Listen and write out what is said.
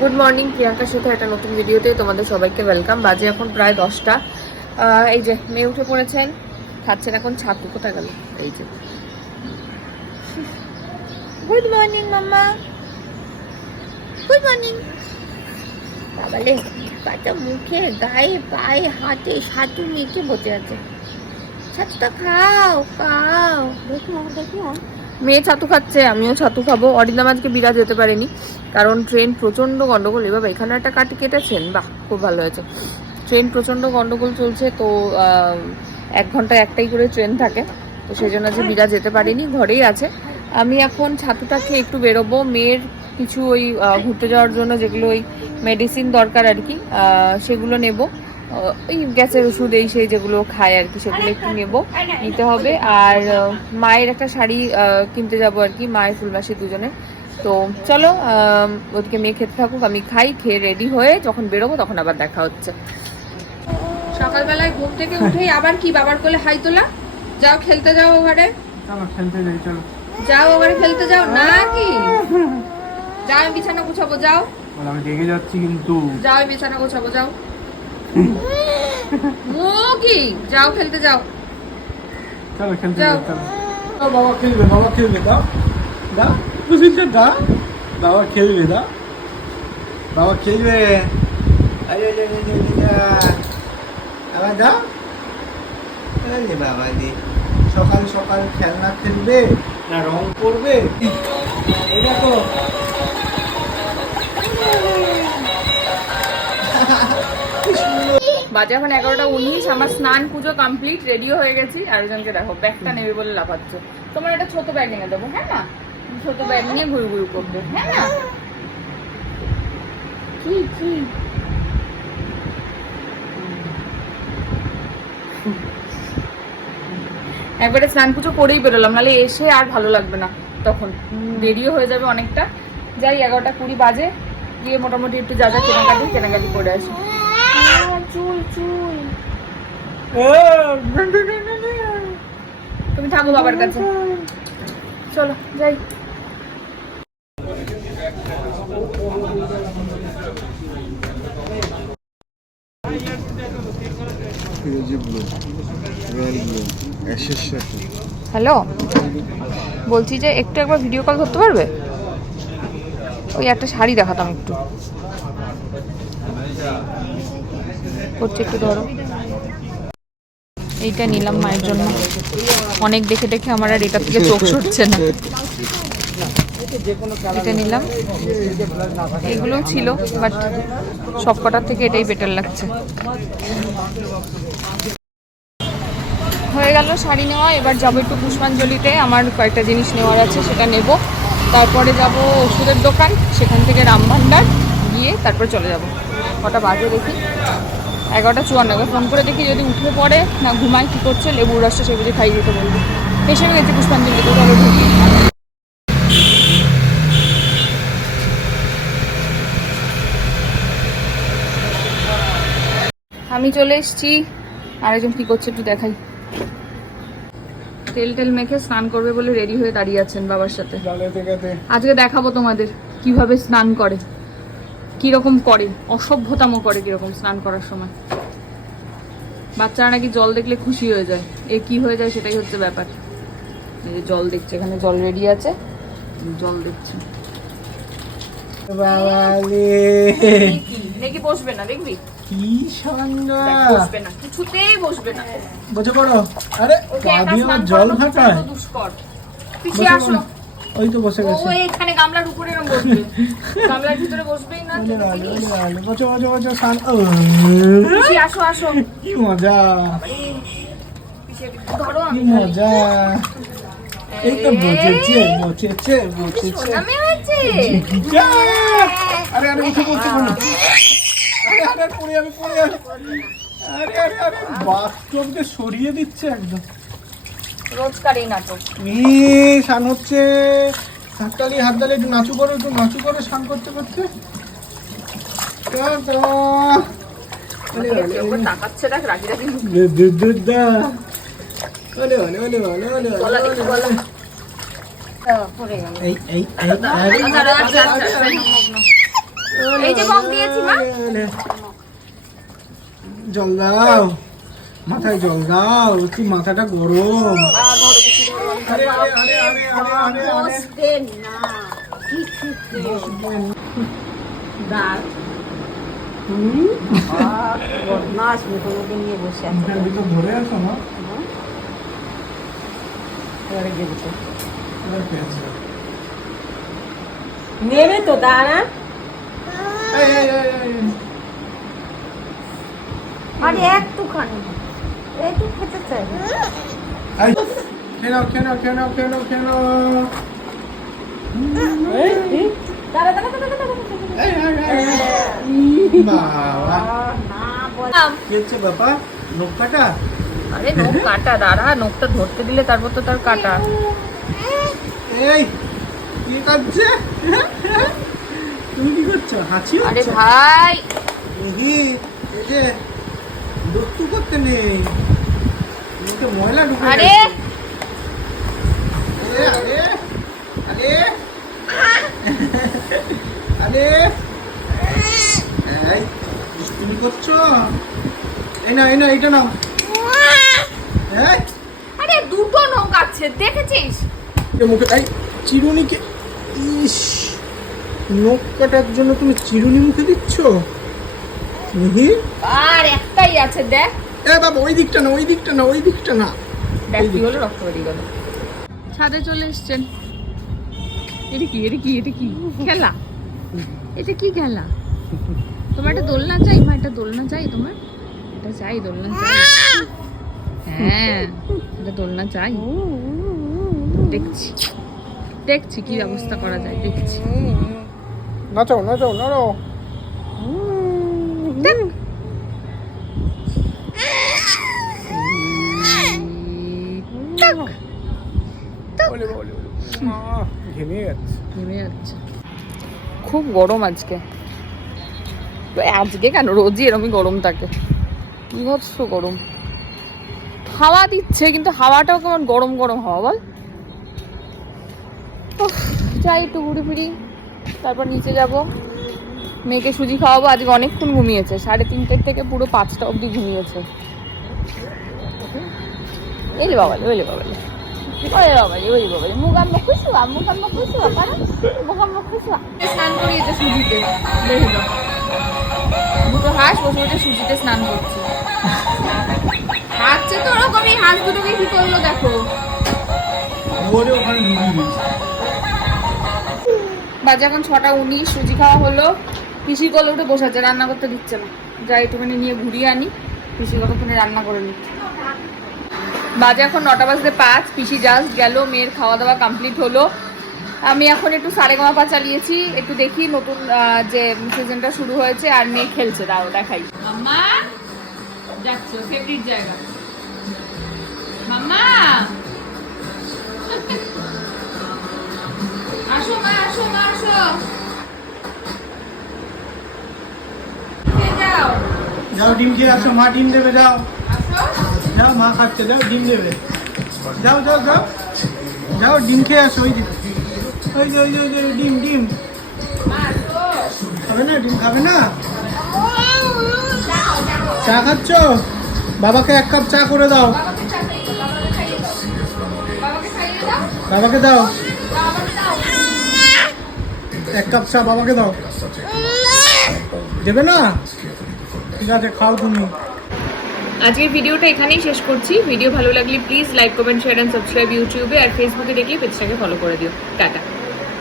Good morning প্রিয়াঙ্কার সাথে একটা নতুন ভিডিওতে তোমাদের সবাইকে ওয়েলকাম বাজে এখন প্রায় দশটা। এই যে, মেয়ে উঠে পড়েছেন। খাচ্ছেন এখন ছাতু। কোথায় গেল? এই যে। গুড মর্নিং মাম্মা। গুড মর্নিং বাবালে পাটা মুখে গায়ে, পায়ে, হাতে সাতু মেখে বসে আছে? ছাতুটা খাও খাও। দেখো দেখো। মেয়ে ছাতু খাচ্ছে, আমিও ছাতু খাব। অরিন্দম আজকে বিরাজ যেতে পারেনি, কারণ ট্রেন প্রচণ্ড গন্ডগোল। এবার এখানে একটা কাটি কেটেছেন? বাহ, খুব ভালো হয়েছে। ট্রেন প্রচণ্ড গন্ডগোল চলছে, তো এক ঘন্টায় একটাই করে ট্রেন থাকে। তো সেই জন্য যে বিরাজ যেতে পারিনি, ঘরেই আছে। আমি এখন ছাতুটা খেয়ে একটু বেরোবো। মেয়ের কিছু ওই ঘুরতে যাওয়ার জন্য যেগুলো ওই মেডিসিন দরকার আর কি সেগুলো নেব। ওই গ্যাসের ওষুধ এই সেই যেগুলো খায় আর কি সেগুলো একটু নেব নিতে হবে। আর মায়ের একটা শাড়ি কিনতে যাব আর কি মায়ের ফুলমাসি দুজনে। তো চলো ওদিকে মেয়ে খেতে থাকুক আমি খাই খেয়ে রেডি হয়ে যখন বেরোবো তখন আবার দেখা হচ্ছে। সকালবেলায় ঘুম থেকে উঠেই আবার কি বাবার কোলে হাই তোলা? যাও খেলতে যাও ওখানে। চলো খেলতে যাই চলো। যাও ওখানে খেলতে যাও না কি? যাও বিছানা গুছাবো যাও। আমি রেগে যাচ্ছি কিন্তু। যাও বিছানা গোছাবো যাও। ও কি যাও খেলতে যাও। চলো খেলতে যাও। বাবা খেলবে বাবা খেলবে দা। দা বুঝিস দা। বাবা খেলবে দা। বাবা খেলবে। আরে আরে আরে আবার দা। আরে বাবা দি সকাল সকাল খেলনা খেলবে না রং করবে এই দেখো বাজে এখন এগারোটা উনিশ, আমার স্নান পুজো কমপ্লিট রেডিও হয়ে গেছি। আরেকজনকে দেখো, ব্যাগটা নেবে বলে লাফাচ্ছ। তোমার একটা ছোট ব্যাগ নিয়ে দেবো হ্যাঁ না? ছোট ব্যাগ নিয়ে ঘুরু ঘুরু করবে হ্যাঁ না? কি কি? একবারে স্নান পুজো করেই বেরোলাম, নাহলে এসে আর ভালো লাগবে না তখন। দেরিও হয়ে যাবে অনেকটা। যাই, এগারোটা কুড়ি বাজে। গিয়ে মোটামুটি একটু যা যা কেনাকাটি কেনাকাটি করে আসি। চুল চুল। তুমি থাকো বাবার কাছে। চলো যাই। হ্যালো বলছি যে একটু একবার ভিডিও কল করতে পারবে? ওই একটা শাড়ি দেখাতাম একটু। করছে একটু ধরো। এইটা নিলাম মায়ের জন্য। অনেক দেখে দেখে আমার আর এটা থেকে চোখ সরছে না। এটা নিলাম। এগুলোও ছিল বাট সব কটার থেকে এটাই বেটার লাগছে। হয়ে গেল শাড়ি নেওয়া, এবার যাব একটু পুষ্পাঞ্জলিতে। আমার কয়েকটা জিনিস নেওয়ার আছে, সেটা নেব। তারপরে যাব ওষুধের দোকান, সেখান থেকে রামভান্ডার গিয়ে তারপরে চলে যাব। কটা বাজে দেখি। এগারোটা চুয়ান্ন। ফোন করে দেখি যদি উঠে পড়ে না ঘুমায় কী করছে লেবুর রসটা সে বুঝে খাইয়ে দিতে বলব। এসে গেছি পুষ্পাঞ্জলিতে চলো ঢুকি। আমি চলে এসেছি। আরেকজন কি করছে একটু দেখাই। তেল টেল মেখে স্নান করবে বলে রেডি হয়ে দাঁড়িয়ে আছেন বাবার সাথে। আজকে দেখাবো তোমাদের কীভাবে স্নান করে। কীরকম করে অসভ্যতামো করে কীরকম স্নান করার সময়। বাচ্চারা নাকি জল দেখলে খুশি হয়ে যায়। এ কি হয়ে যায় সেটাই হচ্ছে ব্যাপার। এই যে জল দেখছে এখানে জল রেডি আছে। জল দেখছে। দেখি বসবে না দেখবি? কি বসবে না কিছুতেই বসবে না। বসে পড়ো। আরে জল দুষ্কর। পিছিয়ে আসো। ওই তো বসে ও গেছে এখানে গামলার উপরে বসবে। গামলার ভিতরে বসবেই না। বসো বসো স্নান। আসো আসো। কি মজা। ধরো কি আমি মজা। এই তো বসেছে বসেছে বসেছে। আমি হচ্ছে আরে আরে উঠে পড়ছে কোনো আরে আরে পড়ে যাবে পড়ে আরে আরে আরে বাথটবকে সরিয়ে দিচ্ছে একদম। রোজকার এই নাটক ই স্নান হচ্ছে হাততালি হাততালি একটু নাচু করো একটু নাচু করো স্নান করতে করতে টা টা। ওলে, ওলে, কেউ ওলে। তাকাচ্ছে দেখ রাগি রাগি দে, দে, দে, দা। ওলে, ওলে, ওলে, ওলে, ওলে, ওলে, দেখি ওলে। গলা পড়ে গেল এই এই এই আরে, ওলে, এই যে বক দিয়েছি, মা। জল দাও মাথায় জল দাও কি মাথাটা গরম? ধরে আসো না? তো। নেবে তো দাঁড়া। আরে একটুখানি। একটু খেতে চাই। কেন কেন কেন কেন কেন দাঁড়া দাঁড়া দাঁড়া দাঁড়া এই এই এই বাবা। না বল নখ কাটা আরে নখ কাটা দাঁড়া নখটা ধরতে দিলে তারপর তো তার কাটা। এই কি করছে তুমি কি করছ? হাঁচি আরে ভাই। এই যে করতে নেই। মুখে ময়লা ঢুকে আরে! আরে আরে আরে। আরে। তুমি করছ? এই না এই না নাও। আরে দুটো নখ আছে দেখেছিস? এ মুখে এই চিরুনিকে ইস নখ কাটার জন্য তুমি চিরুনি মুখে দিচ্ছ? আর একটাই আছে দেখ। এ বাবা ওই দিকটা না ওই দিকটা না ওই দিকটা না। দেখ কি হলো রক্ত বেরিয়ে গেল। ছাদে চলে এসছেন। এটা কি এটা কি এটা কি? খেলা। এটা কি খেলা? তোমার একটা দোলনা চাই? মা একটা দোলনা চাই তোমার? এটা চাই দোলনা চাই। হ্যাঁ এটা দোলনা চাই। দেখছি। দেখছি কি ব্যবস্থা করা যায় দেখছি। নাচাও নাচাও নাড়াও। দেখ খুব গরম আজকে। আজকে কেন? রোজই এরকমই গরম থাকে বিভৎস গরম? হাওয়া দিচ্ছে কিন্তু হাওয়াটাও কেমন গরম গরম হাওয়া বল। উফ, যাই একটু ঘুরে ফিরি তারপর নিচে যাব। মেয়েকে সুজি খাওয়াবো আজকে অনেকক্ষণ ঘুমিয়েছে। সাড়ে তিনটের থেকে পুরো পাঁচটা অবধি ঘুমিয়েছে। এলে বাবা এলে বাবা ওরে বাবা রে ওরে বাবা রে মুখ আম্মা খুশুয়া মুখ আম্মা খুশুয়া পারা। মুখ আম্মা খুশুয়া স্নান করিয়েছে সুজিতে। দুটো হাঁস বসে বসে সুজিতে স্নান করছে। হাঁচছে তো ওরকমই হাঁস দুটোকে কি করল দেখো। বাজে এখন ছটা উনিশ সুজি খাওয়া হলো। পিসি কলে উঠে বসে আছে, রান্না করতে দিচ্ছে না। যাই একটুখানি নিয়ে ঘুরিয়ে আনি পিসি কতক্ষণে রান্না করে নিচ্ছে বাজে এখন নটা বাজতে পাঁচ, পিসি জাস্ট গেল, মেয়ের খাওয়া দাওয়া কমপ্লিট হলো। আমি এখন একটু সারে পা চালিয়েছি, একটু দেখি নতুন যে সিজনটা শুরু হয়েছে আর মেয়ে খেলছে, দাও দেখাই। জায়গা। যাও, ডিম খেয়ে আসো, মা ডিম দেবে, যাও। যাও, মা খাচ্ছে, যাও, ডিম দেবে। যাও যাও যাও। যাও, ডিম খেয়ে আসো, ওই যে ওই যে ওই যে ওই যে, ডিম ডিম। খাবে না, ডিম খাবে না? চা খাচ্ছ? বাবাকে এক কাপ চা করে দাও। বাবাকে দাও। এক কাপ চা বাবাকে দাও। দেবে না? ঠিক আছে, খাও তুমি। আজকের ভিডিওটা এখানেই শেষ করছি। ভিডিও ভালো লাগলে please like comment share and subscribe ইউটিউবে আর ফেসবুকে দেখলে পেজটাকে ফলো করে দিও। টাটা।